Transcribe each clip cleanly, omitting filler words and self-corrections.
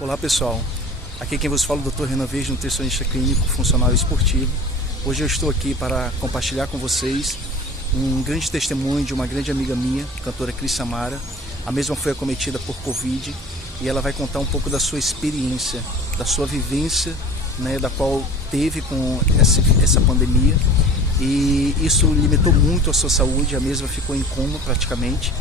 Olá pessoal, aqui quem vos fala é o Dr. Renan Verde, nutricionista clínico, funcional e esportivo. Hoje eu estou aqui para compartilhar com vocês um grande testemunho de uma grande amiga minha, cantora Cris Samara. A mesma foi acometida por Covid e ela vai contar um pouco da sua experiência, da sua vivência, da qual teve com essa pandemia. E isso limitou muito a sua saúde, a mesma ficou em coma praticamente.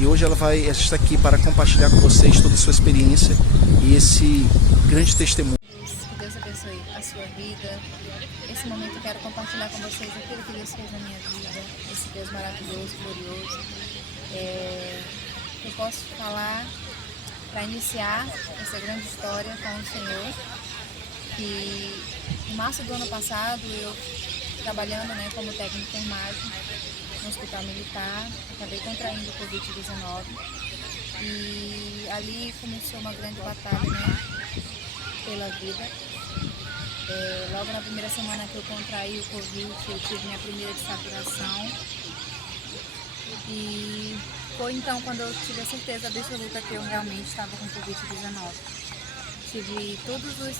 E hoje ela está aqui para compartilhar com vocês toda a sua experiência e esse grande testemunho. Que Deus abençoe a sua vida. Esse momento eu quero compartilhar com vocês aquilo que Deus fez na minha vida, esse Deus maravilhoso, glorioso. Eu posso falar, para iniciar essa grande história com o Senhor, que em março do ano passado eu, trabalhando como técnico de enfermagem no hospital militar, acabei contraindo o Covid-19 e ali começou uma grande batalha pela vida. Logo na primeira semana que eu contraí o Covid, eu tive minha primeira dessaturação e foi então quando eu tive a certeza absoluta que eu realmente estava com Covid-19. Tive todos os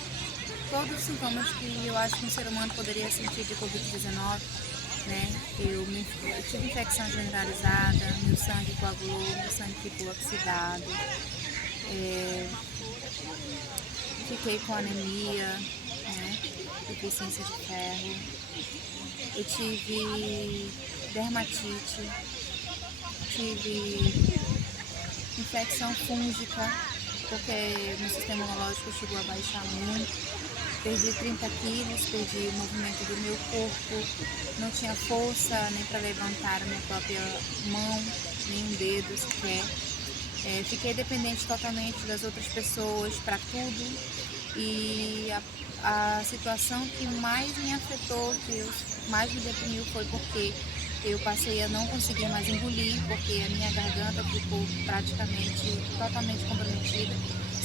sintomas que eu acho que um ser humano poderia sentir de Covid-19, Eu tive infecção generalizada, meu sangue coagulou, meu sangue ficou oxidado, fiquei com anemia, deficiência de ferro, eu tive dermatite, tive infecção fúngica, porque meu sistema imunológico chegou a baixar muito. Perdi 30 quilos, perdi o movimento do meu corpo, não tinha força nem para levantar a minha própria mão, nem um dedo sequer. Fiquei dependente totalmente das outras pessoas para tudo e a situação que mais me afetou, que mais me deprimiu foi porque eu passei a não conseguir mais engolir, porque a minha garganta ficou praticamente totalmente comprometida.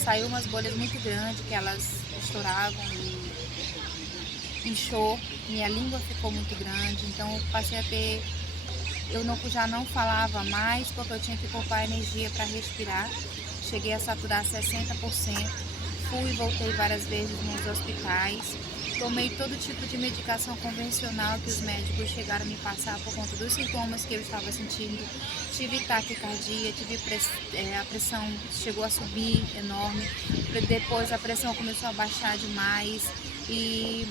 Saiu umas bolhas muito grandes que elas estouravam e inchou, minha língua ficou muito grande, então eu passei a ter, já não falava mais porque eu tinha que poupar energia para respirar. Cheguei a saturar 60%, fui e voltei várias vezes nos hospitais, tomei todo tipo de medicação convencional que os médicos chegaram a me passar por conta dos sintomas que eu estava sentindo. Tive taquicardia, a pressão chegou a subir enorme, depois a pressão começou a baixar demais e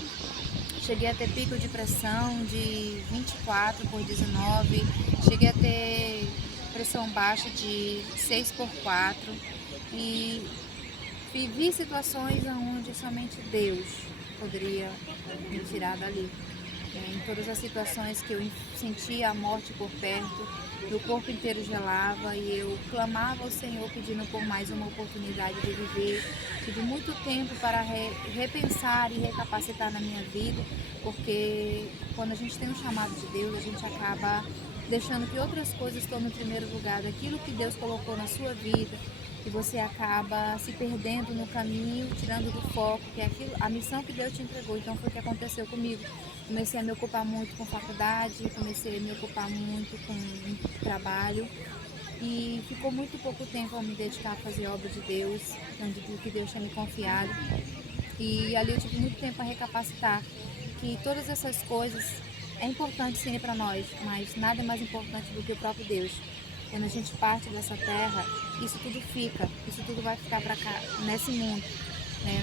cheguei a ter pico de pressão de 24/19, cheguei a ter pressão baixa de 6/4 e vivi situações onde somente Deus poderia me tirar dali. Em todas as situações que eu sentia a morte por perto, meu corpo inteiro gelava e eu clamava ao Senhor pedindo por mais uma oportunidade de viver. Tive muito tempo para repensar e recapacitar na minha vida, porque quando a gente tem um chamado de Deus, a gente acaba deixando que outras coisas tomem o primeiro lugar daquilo que Deus colocou na sua vida, e você acaba se perdendo no caminho, tirando do foco, que é a missão que Deus te entregou. Então foi o que aconteceu comigo. Comecei a me ocupar muito com faculdade, comecei a me ocupar muito com trabalho e ficou muito pouco tempo a me dedicar a fazer a obra de Deus, do que Deus tinha me confiado. E ali eu tive muito tempo a recapacitar que todas essas coisas é importante sim para nós, mas nada mais importante do que o próprio Deus. Quando a gente parte dessa terra, isso tudo vai ficar para cá, nesse mundo.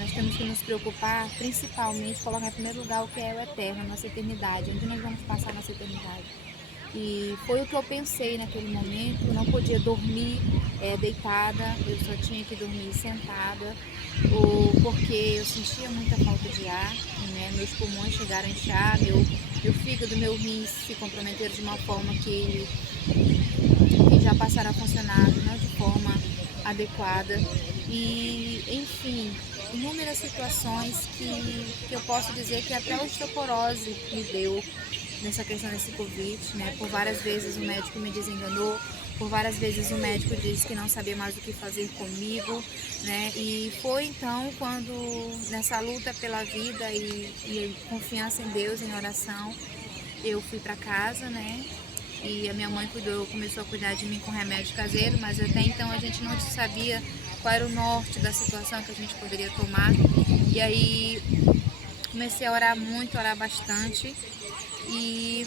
Nós temos que nos preocupar, principalmente, colocar em primeiro lugar o que é o eterno, a nossa eternidade, onde nós vamos passar a nossa eternidade. E foi o que eu pensei naquele momento. Eu não podia dormir deitada, eu só tinha que dormir sentada, porque eu sentia muita falta de ar, meus pulmões chegaram a inchar, meu fígado, meu rins se comprometeram de uma forma que já passaram a funcionar não de forma adequada e, enfim, inúmeras situações que eu posso dizer que até a osteoporose me deu nessa questão desse Covid, Por várias vezes o médico me desenganou, por várias vezes o médico disse que não sabia mais o que fazer comigo, E foi então quando, nessa luta pela vida e confiança em Deus, em oração, eu fui para casa, E a minha mãe começou a cuidar de mim com remédio caseiro, mas até então a gente não sabia qual era o norte da situação que a gente poderia tomar. E aí comecei a orar muito, orar bastante e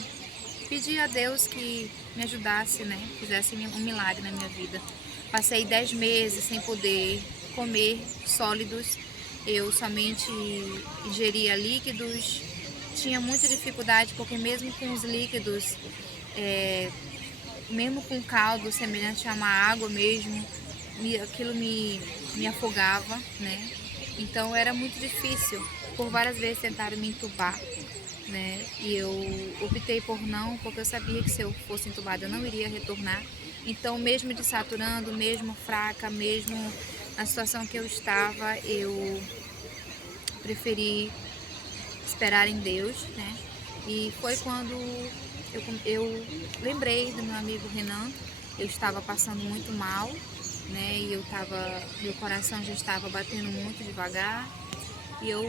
pedir a Deus que me ajudasse, né? Fizesse um milagre na minha vida. Passei 10 meses sem poder comer sólidos, eu somente ingeria líquidos, tinha muita dificuldade porque mesmo com os líquidos, mesmo com caldo semelhante a uma água mesmo, aquilo me afogava, né? Então era muito difícil. Por várias vezes tentaram me entubar, né? E eu optei por não, porque eu sabia que se eu fosse entubada eu não iria retornar. Então, mesmo desaturando, mesmo fraca, mesmo na situação que eu estava, eu preferi esperar em Deus, né? E foi quando eu lembrei do meu amigo Renan. Eu estava passando muito mal, né? E meu coração já estava batendo muito devagar. E eu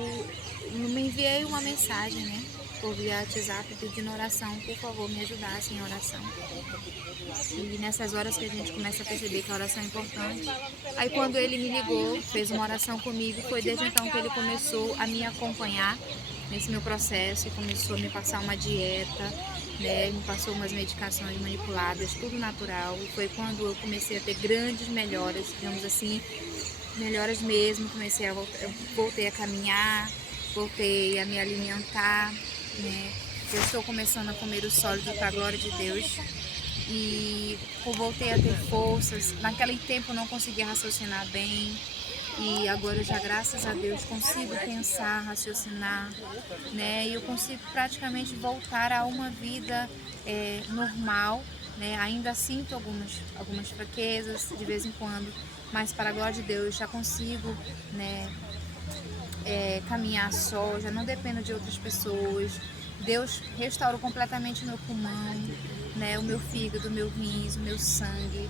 me enviei uma mensagem, né? Por via WhatsApp, pedindo oração, por favor, me ajudasse em oração. E nessas horas que a gente começa a perceber que a oração é importante. Aí quando ele me ligou, fez uma oração comigo, foi desde então que ele começou a me acompanhar nesse meu processo e começou a me passar uma dieta, né? Me passou umas medicações manipuladas, tudo natural. E foi quando eu comecei a ter grandes melhoras, digamos assim, melhoras mesmo. Voltei a caminhar, voltei a me alimentar, né? Eu estou começando a comer o sólido para a glória de Deus e eu voltei a ter forças. Naquele tempo eu não conseguia raciocinar bem e agora já, graças a Deus, consigo pensar, raciocinar, né? E eu consigo praticamente voltar a uma vida normal, né? Ainda sinto algumas fraquezas de vez em quando, mas para a glória de Deus já consigo, né? Caminhar só, já não dependo de outras pessoas. Deus restaurou completamente o meu pulmão, né, o meu fígado, o meu rins, o meu sangue.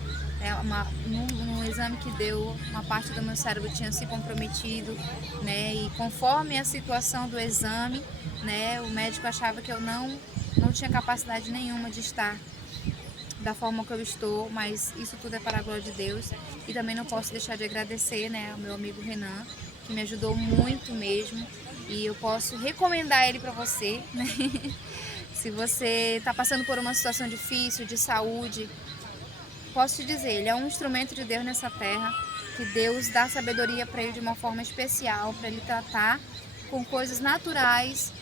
Num exame que deu, uma parte do meu cérebro tinha se comprometido, né, e conforme a situação do exame, né, o médico achava que eu não tinha capacidade nenhuma de estar da forma que eu estou, mas isso tudo é para a glória de Deus. E também não posso deixar de agradecer, né, ao meu amigo Renan, que me ajudou muito mesmo, e eu posso recomendar ele para você, né? Se você está passando por uma situação difícil de saúde, posso te dizer, ele é um instrumento de Deus nessa terra, que Deus dá sabedoria para ele de uma forma especial, para ele tratar com coisas naturais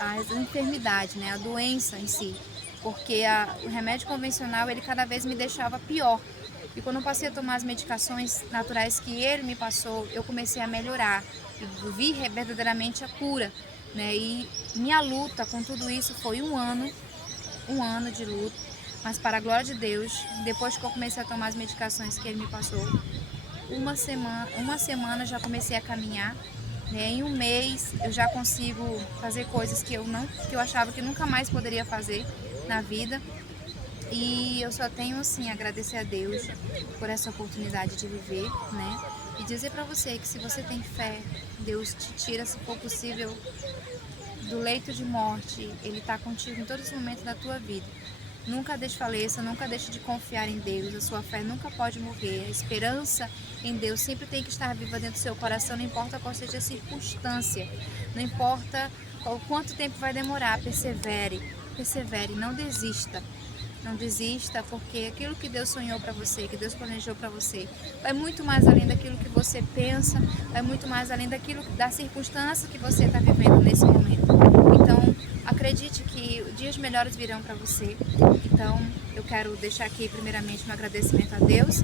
a enfermidade, né? A doença em si, porque o remédio convencional ele cada vez me deixava pior. E quando eu passei a tomar as medicações naturais que ele me passou, eu comecei a melhorar e vi verdadeiramente a cura, né? E minha luta com tudo isso foi um ano de luta, mas para a glória de Deus, depois que eu comecei a tomar as medicações que ele me passou, uma semana já comecei a caminhar, né? Em um mês eu já consigo fazer coisas que eu achava que nunca mais poderia fazer na vida. E eu só tenho assim agradecer a Deus por essa oportunidade de viver, né? E dizer para você que se você tem fé, Deus te tira, se for possível, do leito de morte. Ele está contigo em todos os momentos da tua vida. Nunca desfaleça, nunca deixe de confiar em Deus. A sua fé nunca pode morrer. A esperança em Deus sempre tem que estar viva dentro do seu coração, não importa qual seja a circunstância, não importa quanto tempo vai demorar. Persevere, não desista. Não desista, porque aquilo que Deus sonhou para você, que Deus planejou para você, vai muito mais além daquilo que você pensa, vai muito mais além da circunstância que você está vivendo nesse momento. Então, acredite que dias melhores virão para você. Então, eu quero deixar aqui primeiramente um agradecimento a Deus,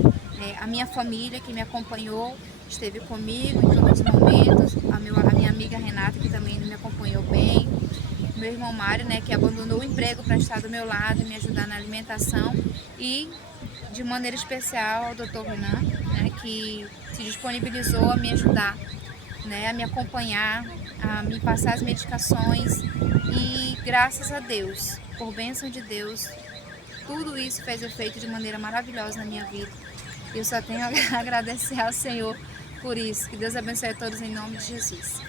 a minha família que me acompanhou, esteve comigo em todos os momentos, a minha amiga Renata que também me acompanhou bem, meu irmão Mário, né, que abandonou o emprego para estar do meu lado e me ajudar na alimentação, e de maneira especial ao Dr. Renan, né, que se disponibilizou a me ajudar, né, a me acompanhar, a me passar as medicações, e graças a Deus, por bênção de Deus, tudo isso fez efeito de maneira maravilhosa na minha vida. Eu só tenho a agradecer ao Senhor por isso. Que Deus abençoe a todos em nome de Jesus.